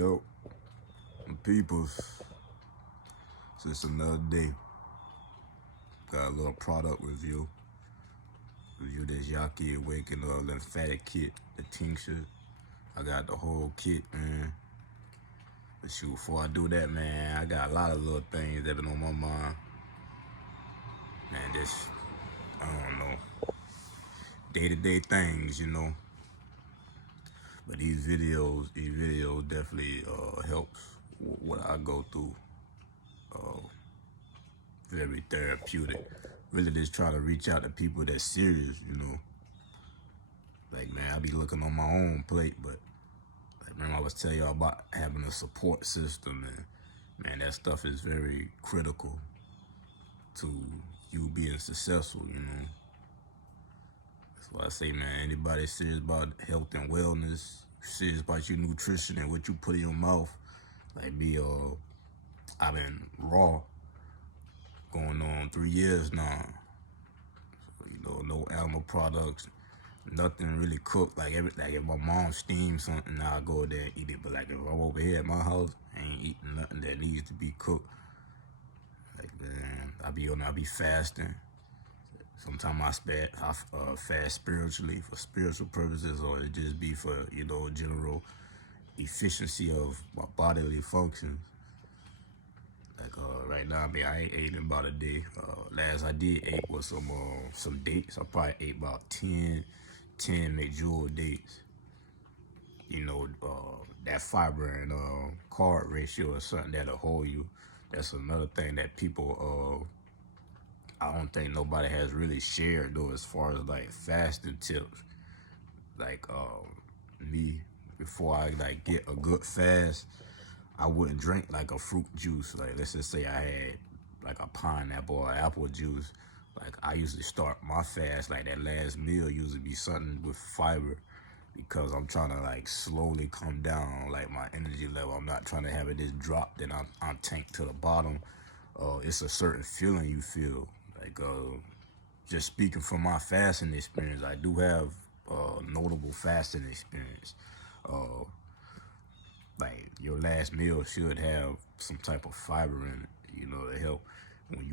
Yo, peoples, it's just another day. Got a little product review. Review this Yahki Awaken Lymphatic kit, the tincture. I got the whole kit, man. But shoot, before I do that, man, I got a lot of little things that been on my mind. Man, this, I don't know, day-to-day things, you know. But these videos definitely helps what I go through. Very therapeutic. Really just try to reach out to people that's serious, you know. Like, man, I be looking on my own plate, but like, remember I was telling y'all about having a support system, and man, that stuff is very critical to you being successful, you know. That's why I say, man, anybody serious about health and wellness, serious about your nutrition and what you put in your mouth, like me, I've been raw going on 3 years now. So, you know, no animal products, nothing really cooked. Like if my mom steams something, I'll go there and eat it. But like if I'm over here at my house, I ain't eating nothing that needs to be cooked. Like, man, I be fasting. Sometimes I fast spiritually for spiritual purposes, or it just be for, you know, general efficiency of my bodily functions. Like right now, I mean, I ain't ate in about a day. Last I did ate was some dates. I probably ate about 10 medjool dates. You know, that fiber and carb ratio is something that'll hold you. That's another thing that people, I don't think nobody has really shared though, as far as like fasting tips. Like me, before I like get a good fast, I wouldn't drink like a fruit juice. Like, let's just say I had like a pineapple or apple juice. Like, I usually start my fast, like that last meal usually be something with fiber, because I'm trying to like slowly come down like my energy level. I'm not trying to have it just drop, then I'm tanked to the bottom. It's a certain feeling you feel. Like, just speaking from my fasting experience, I do have notable fasting experience. Like, your last meal should have some type of fiber in it, you know, to help when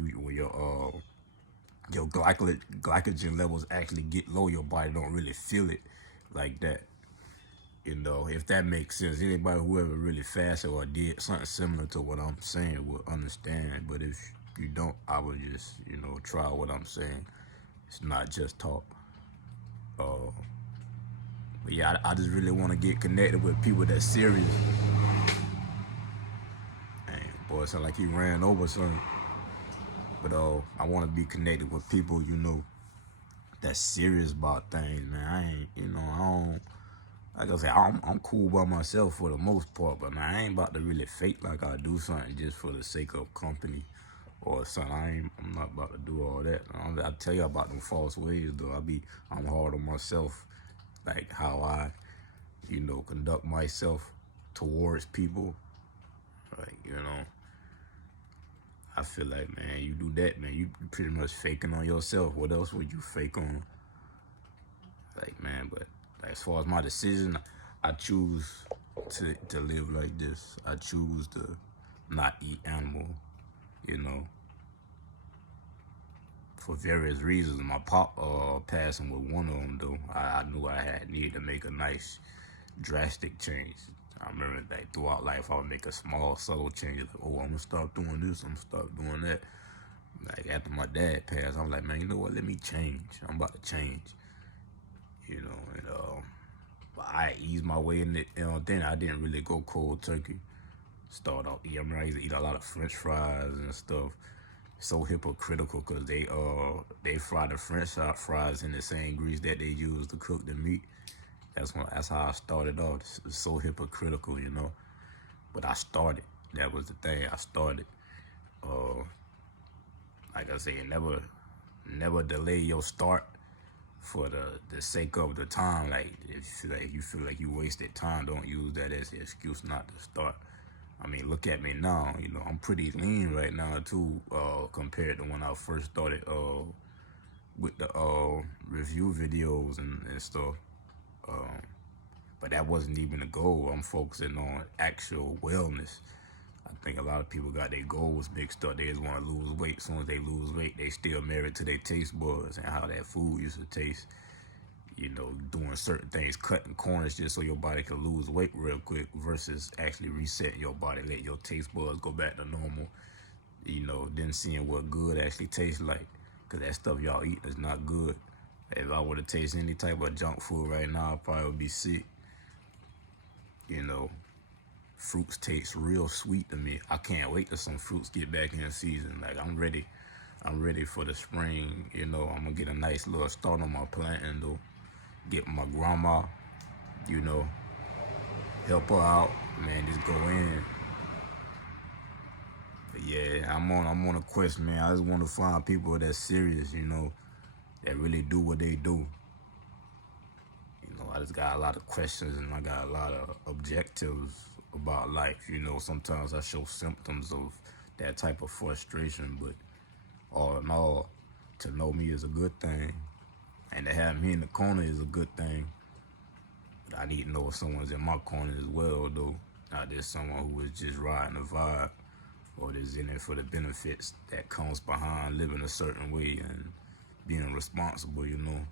your glycogen levels actually get low. Your body don't really feel it like that, you know, if that makes sense. Anybody who ever really fasted or did something similar to what I'm saying will understand. But if you don't, I would just, you know, try what I'm saying. It's not just talk. But yeah, I just really want to get connected with people that's serious. And boy, it sound like he ran over something. But I want to be connected with people, you know, that's serious about things, man. I ain't, you know, I don't, like I said, I'm cool by myself for the most part, but man, I ain't about to really fake like I do something just for the sake of company or something. I'm not about to do all that. I tell you about them false ways though. I'm hard on myself, like how I, you know, conduct myself towards people. Like, you know, I feel like, man, you do that, man, you pretty much faking on yourself. What else would you fake on? Like, man, but as far as my decision, I choose to live like this. I choose to not eat animal, you know, for various reasons. My pop passing was one of them, though. I knew I had needed to make a nice drastic change. I remember that throughout life, I would make a small, subtle change. Like, oh, I'm gonna stop doing this, I'm gonna stop doing that. Like, after my dad passed, I was like, man, you know what, let me change. I'm about to change, you know. And I eased my way in it. Then I didn't really go cold turkey. Start off, I remember I used to eat a lot of French fries and stuff. So hypocritical, because they fry the French fries in the same grease that they use to cook the meat. That's how I started off. It's so hypocritical, you know. But I started. That was the thing. I started. Like I say, never delay your start for the sake of the time. Like, if you feel like you wasted time, don't use that as an excuse not to start. I mean, look at me now. You know, I'm pretty lean right now too, compared to when I first started with the review videos and stuff. But that wasn't even the goal. I'm focusing on actual wellness. I think a lot of people got their goals mixed up. They just want to lose weight. As soon as they lose weight, they still married to their taste buds and how that food used to taste. You know, doing certain things, cutting corners just so your body can lose weight real quick versus actually resetting your body, let your taste buds go back to normal. You know, then seeing what good actually tastes like. Because that stuff y'all eat is not good. If I were to taste any type of junk food right now, I probably would be sick. You know, fruits taste real sweet to me. I can't wait till some fruits get back in season. Like, I'm ready. I'm ready for the spring. You know, I'm going to get a nice little start on my planting, though. Get my grandma, you know, help her out, man, just go in. But yeah, I'm on a quest, man. I just want to find people that's serious, you know, that really do what they do. You know, I just got a lot of questions and I got a lot of objectives about life. You know, sometimes I show symptoms of that type of frustration, but all in all, to know me is a good thing. And to have me in the corner is a good thing. But I need to know if someone's in my corner as well, though. Not just someone who is just riding the vibe or is in it for the benefits that comes behind living a certain way and being responsible, you know.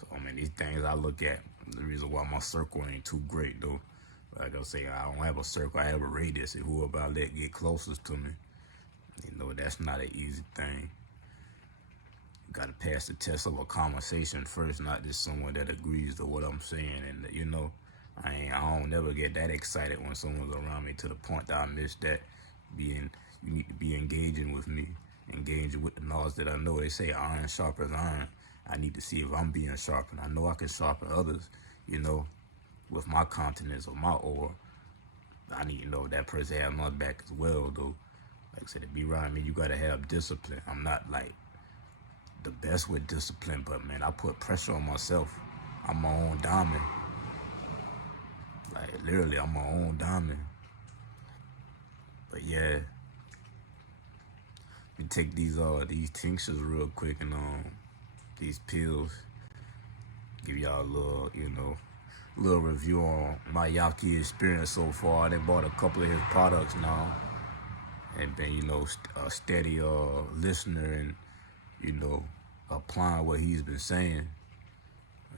So, I mean, these things I look at, the reason why my circle ain't too great, though. Like I say, I don't have a circle, I have a radius. And whoever I let get closest to me, you know, that's not an easy thing. Got to pass the test of a conversation first, not just someone that agrees to what I'm saying. And you know, I don't never get that excited when someone's around me to the point that I miss that. You need to be engaging with me, engaging with the knowledge that I know. They say iron sharpens iron. I need to see if I'm being sharpened. I know I can sharpen others, you know, with my continence or my aura. I need to know if that person has my back as well, though. Like I said, to be around me, you got to have discipline. I'm not like the best with discipline, but man, I put pressure on myself. I'm my own diamond. Like literally, I'm my own diamond. But yeah, let me take these tinctures real quick and these pills. Give y'all a little, you know, little review on my Yahki experience so far. I done bought a couple of his products now, and been, you know, a steady listener and, you know, applying what he's been saying.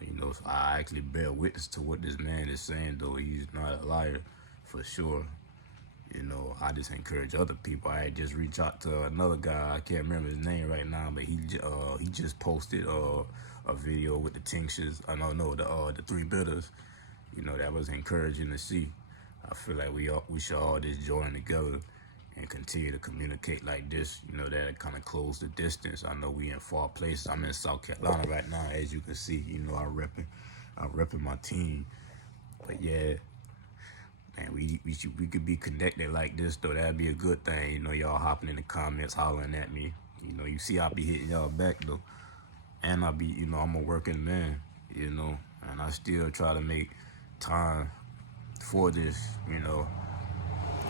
You know, so I actually bear witness to what this man is saying, though he's not a liar, for sure. You know, I just encourage other people. I just reached out to another guy. I can't remember his name right now, but he just posted a video with the tinctures. I don't know the 3 bitters. You know, that was encouraging to see. I feel like we should all just join together and continue to communicate like this. You know, that kind of close the distance. I know we in far places. I'm in South Carolina right now, as you can see. You know, I'm repping my team. But yeah, man, we could be connected like this, though. That'd be a good thing. You know, y'all hopping in the comments, hollering at me. You know, you see I be hitting y'all back, though. And I be, you know, I'm a working man, you know. And I still try to make time for this, you know.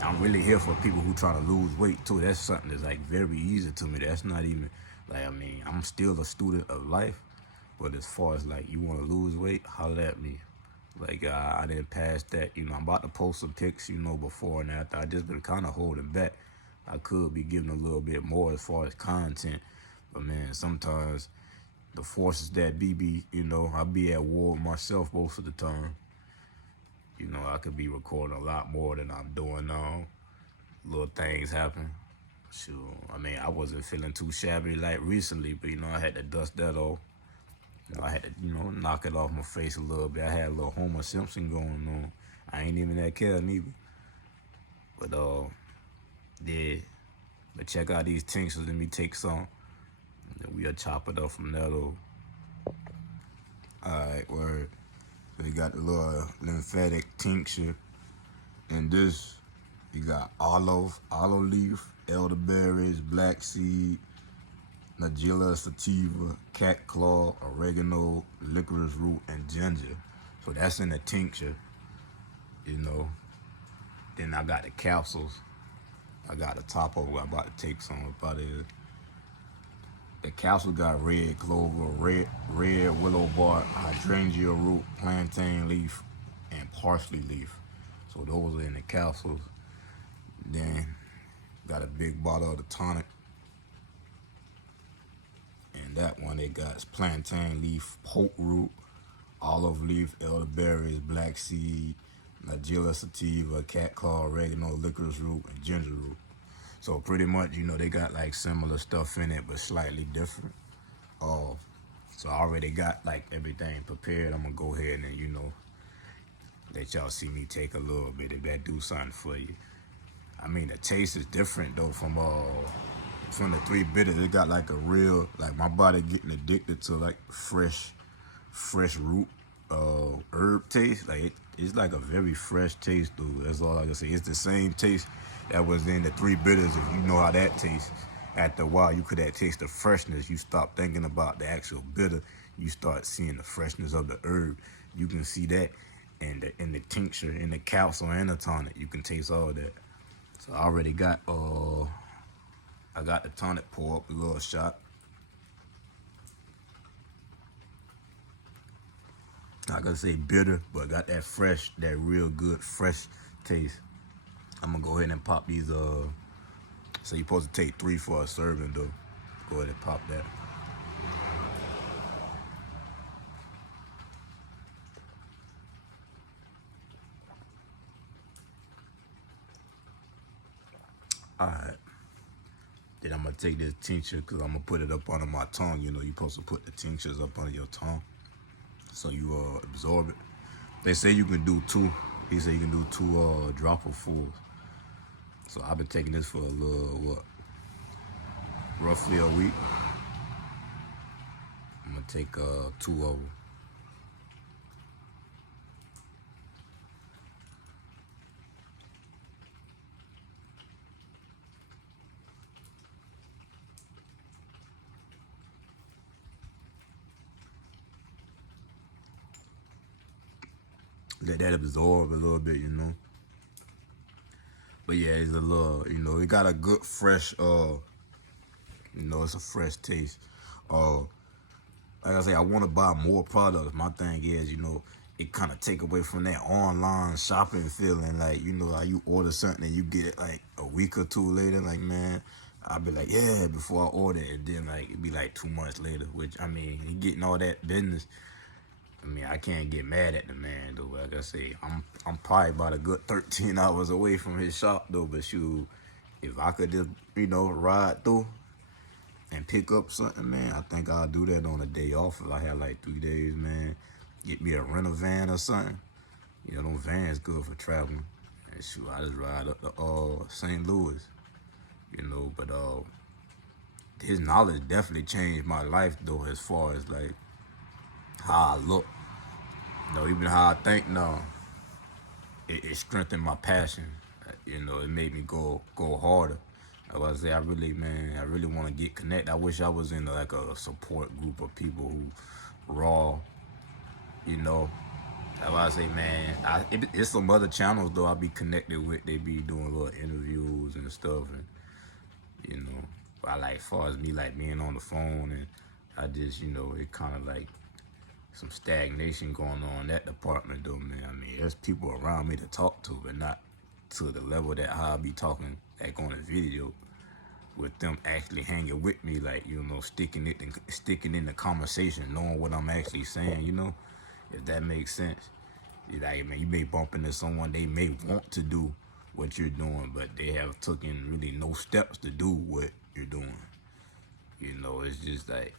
I'm really here for people who try to lose weight, too. That's something that's, like, very easy to me. That's not even, like, I mean, I'm still a student of life. But as far as, like, you want to lose weight, holler at me. Like, I didn't pass that. You know, I'm about to post some pics, you know, before and after. I just been kind of holding back. I could be giving a little bit more as far as content. But, man, sometimes the forces that be, you know, I be at war with myself most of the time. You know, I could be recording a lot more than I'm doing now. Little things happen. Sure. I mean, I wasn't feeling too shabby like recently, but, you know, I had to dust that off. You know, I had to, you know, knock it off my face a little bit. I had a little Homer Simpson going on. I ain't even that care neither. But, yeah. But check out these tinctures. Let me take some. And we'll chop it up from there, though. Alright, word. We got the little lymphatic tincture. And this, you got olive leaf, elderberries, black seed, Nigella sativa, cat claw, oregano, licorice root, and ginger. So that's in the tincture, you know. Then I got the capsules. I got the top of it. I'm about to take some up out of here. The capsule got red clover, red willow bark, hydrangea root, plantain leaf, parsley leaf. So those are in the capsules. Then got a big bottle of the tonic. And that one they got is plantain leaf, poke root, olive leaf, elderberries, black seed, nigella sativa, cat claw, oregano, licorice root, and ginger root. So pretty much, they got like similar stuff in it, but slightly different. So I already got like everything prepared. I'm gonna go ahead and let y'all see me take a little bit if that do something for you. I mean, the taste is different though from the 3 bitters. It got like a real, like my body getting addicted to like fresh root herb taste. Like it's like a very fresh taste though. That's all I can say. It's the same taste that was in the 3 bitters. If you know how that tastes, after a while you could taste the freshness. You stop thinking about the actual bitter. You start seeing the freshness of the herb. You can see that in the tincture, in the capsule, and the tonic. You can taste all that. So I already got I got the tonic pour up a little shot. Like I say, bitter, but got that fresh, that real good fresh taste. I'm gonna go ahead and pop these. So you're supposed to take 3 for a serving though. Go ahead and pop that. All right. Then I'm gonna take this tincture because I'm gonna put it up under my tongue. You're supposed to put the tinctures up under your tongue so you absorb it. They say you can do 2. He said you can do 2 dropperfuls. So I've been taking this for a little, roughly a week. I'm gonna take 2 of them. Let that absorb a little bit, But yeah, it's a little, it got a good fresh, it's a fresh taste. Like I say, I want to buy more products. My thing is, it kind of take away from that online shopping feeling. Like, how you order something and you get it like a week or 2 later. Like, man, I'll be like, yeah, before I order it. And then, like, it'd be like 2 months later, which, I mean, he getting all that business. I mean, I can't get mad at the man, though. Like I say, I'm probably about a good 13 hours away from his shop, though. But shoot, if I could just, ride through and pick up something, man, I think I'll do that on a day off. If I have like 3 days, man, get me a rental van or something. Them vans good for traveling. And shoot, I just ride up to St. Louis, But his knowledge definitely changed my life, though, as far as like how I look. Even how I think now, it strengthened my passion. It made me go harder. Like I say, I really want to get connected. I wish I was in like a support group of people who raw, That's why I say, man, it's some other channels though I be connected with. They be doing little interviews and stuff, and but as far as me like being on the phone, and I just it kind of like some stagnation going on in that department though, man. I mean, there's people around me to talk to, but not to the level that I be talking like on a video, with them actually hanging with me, like sticking in the conversation, knowing what I'm actually saying, if that makes sense. Like, man, you may bump into someone, they may want to do what you're doing, but they have taken really no steps to do what you're doing. It's just like,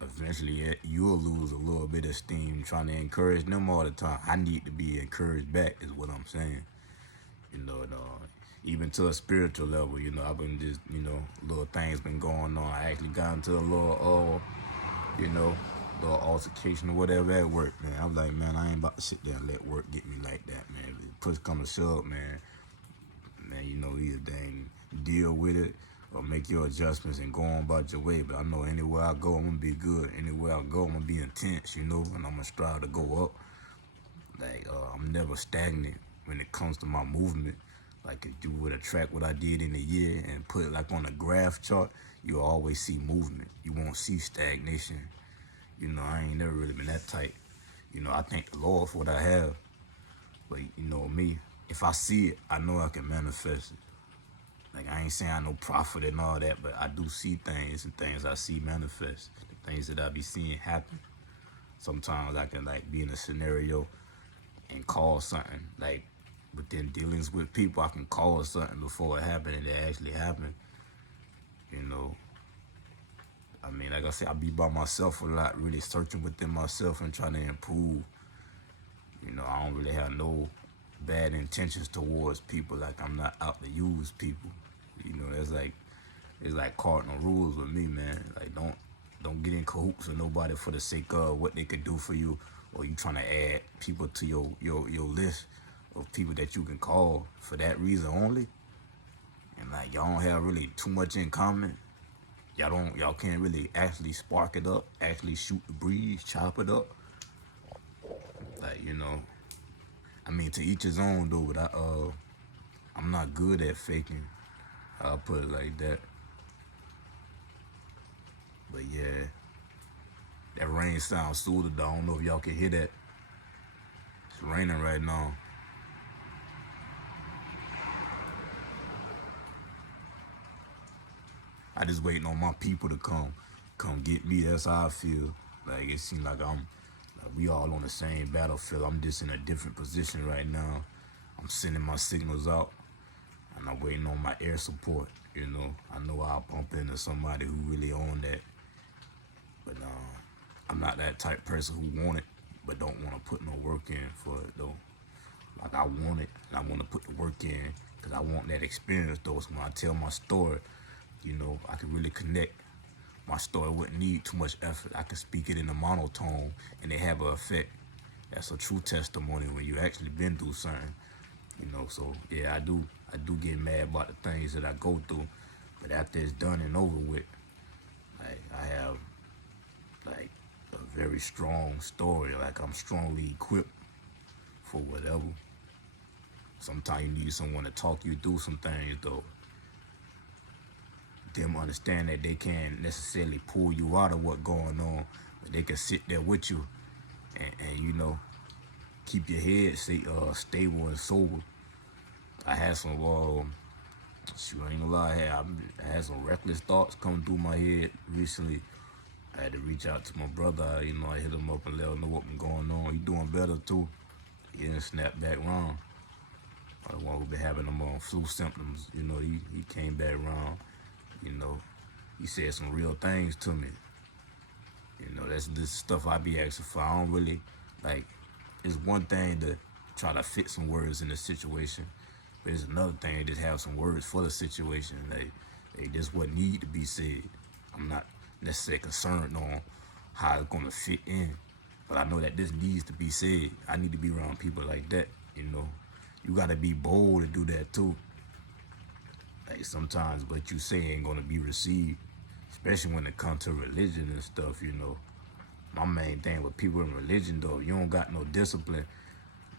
eventually you'll lose a little bit of steam trying to encourage them all the time. I need to be encouraged back is what I'm saying. And, even to a spiritual level, I've been just, little things been going on. I actually got into a little, little altercation or whatever at work, man. I'm like, man, I ain't about to sit there and let work get me like that, man. If push come to shove, man, either dang deal with it or make your adjustments and go on about your way. But I know anywhere I go, I'm gonna be good. Anywhere I go, I'm gonna be intense, and I'm gonna strive to go up. Like, I'm never stagnant when it comes to my movement. Like, if you would have tracked what I did in a year and put it like on a graph chart, you'll always see movement. You won't see stagnation. I ain't never really been that tight. I thank the Lord for what I have. But you know me, if I see it, I know I can manifest it. Like I ain't saying I no prophet and all that, but I do see things and things I see manifest. The things that I be seeing happen. Sometimes I can like be in a scenario and call something like within dealings with people. I can call something before it happened and it actually happened. You know, I mean, like I said, I be by myself a lot, really searching within myself and trying to improve. You know, I don't really have no bad intentions towards people. Like I'm not out to use people. You know, it's like cardinal rules with me, man. Like don't get in cahoots with nobody for the sake of what they could do for you, or you trying to add people to your list of people that you can call for that reason only. And like y'all don't have really too much in common. Y'all can't really actually spark it up, actually shoot the breeze, chop it up. Like, you know, I mean, to each his own though, but I'm not good at faking. I'll put it like that. But yeah, that rain sounds soothing. I don't know if y'all can hear that. It's raining right now. I just waiting on my people to come get me. That's how I feel. Like it seems like we all on the same battlefield. I'm just in a different position right now. I'm sending my signals out, and I'm waiting on my air support. You know, I know I'll bump into somebody who really on that, but I'm not that type person who want it, but don't want to put no work in for it though. Like I want it, and I want to put the work in because I want that experience though. So when I tell my story, you know, I can really connect. My story wouldn't need too much effort. I can speak it in a monotone and it have an effect. That's a true testimony when you actually been through something. You know, so yeah, I do get mad about the things that I go through. But after it's done and over with, like I have like a very strong story. Like I'm strongly equipped for whatever. Sometimes you need someone to talk you through some things though. Them understand that they can't necessarily pull you out of what's going on, but they can sit there with you and you know, keep your head stable and sober. I had some, shoot, I ain't gonna lie, I had some reckless thoughts come through my head recently. I had to reach out to my brother, you know, I hit him up and let him know what been going on. He doing better too. He didn't snap back round. The one who been having them flu symptoms, you know, he came back around. You know, he said some real things to me. You know, that's this stuff I be asking for. I don't really, like, it's one thing to try to fit some words in the situation, but it's another thing to just have some words for the situation. Like, hey, this what need to be said. I'm not necessarily concerned on how it's gonna fit in, but I know that this needs to be said. I need to be around people like that, you know. You gotta be bold to do that too. Like sometimes what you say ain't gonna be received, especially when it comes to religion and stuff, you know. My main thing with people in religion though, you don't got no discipline,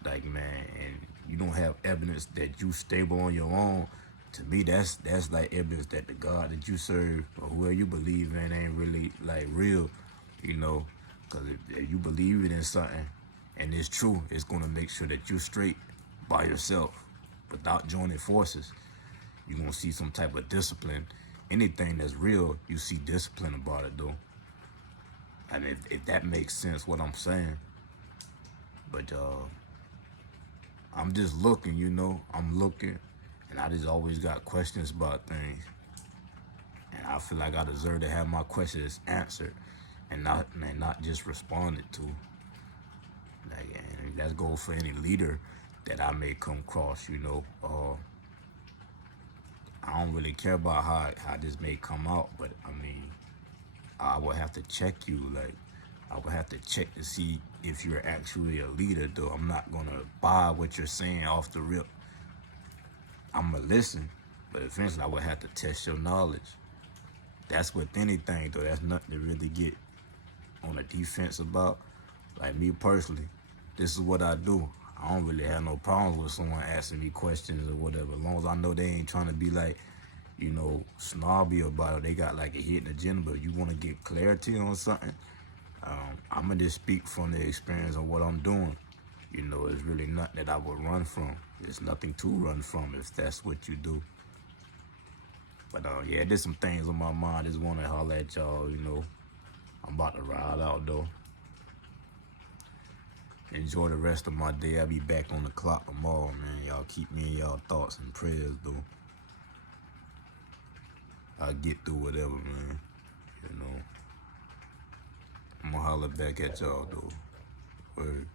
like man, and you don't have evidence that you stable on your own. To me, that's like evidence that the God that you serve or whoever you believe in ain't really like real, you know. Cause if you believe in something and it's true, it's gonna make sure that you're straight by yourself without joining forces. You're gonna see some type of discipline. Anything that's real, you see discipline about it though. And if that makes sense what I'm saying. But I'm just looking, you know, I'm looking and I just always got questions about things. And I feel like I deserve to have my questions answered and not just responded to. Like, and that goes for any leader that I may come across, you know. I don't really care about how this may come out, but I mean, I would have to check you. Like, I would have to check to see if you're actually a leader, though. I'm not gonna buy what you're saying off the rip. I'm gonna listen, but eventually I would have to test your knowledge. That's with anything, though. That's nothing to really get on the defense about. Like me personally, this is what I do. I don't really have no problems with someone asking me questions or whatever. As long as I know they ain't trying to be like, you know, snobby about it. They got like a hidden agenda, but you want to get clarity on something, I'm going to just speak from the experience of what I'm doing. you know, it's really nothing that I would run from. There's nothing to run from if that's what you do. But yeah, there's some things on my mind. Just want to holler at y'all, you know. I'm about to ride out though. Enjoy the rest of my day. I'll be back on the clock tomorrow, man. Y'all keep me in y'all thoughts and prayers though. I'll get through whatever, man. You know. I'm gonna holler back at y'all though. Word.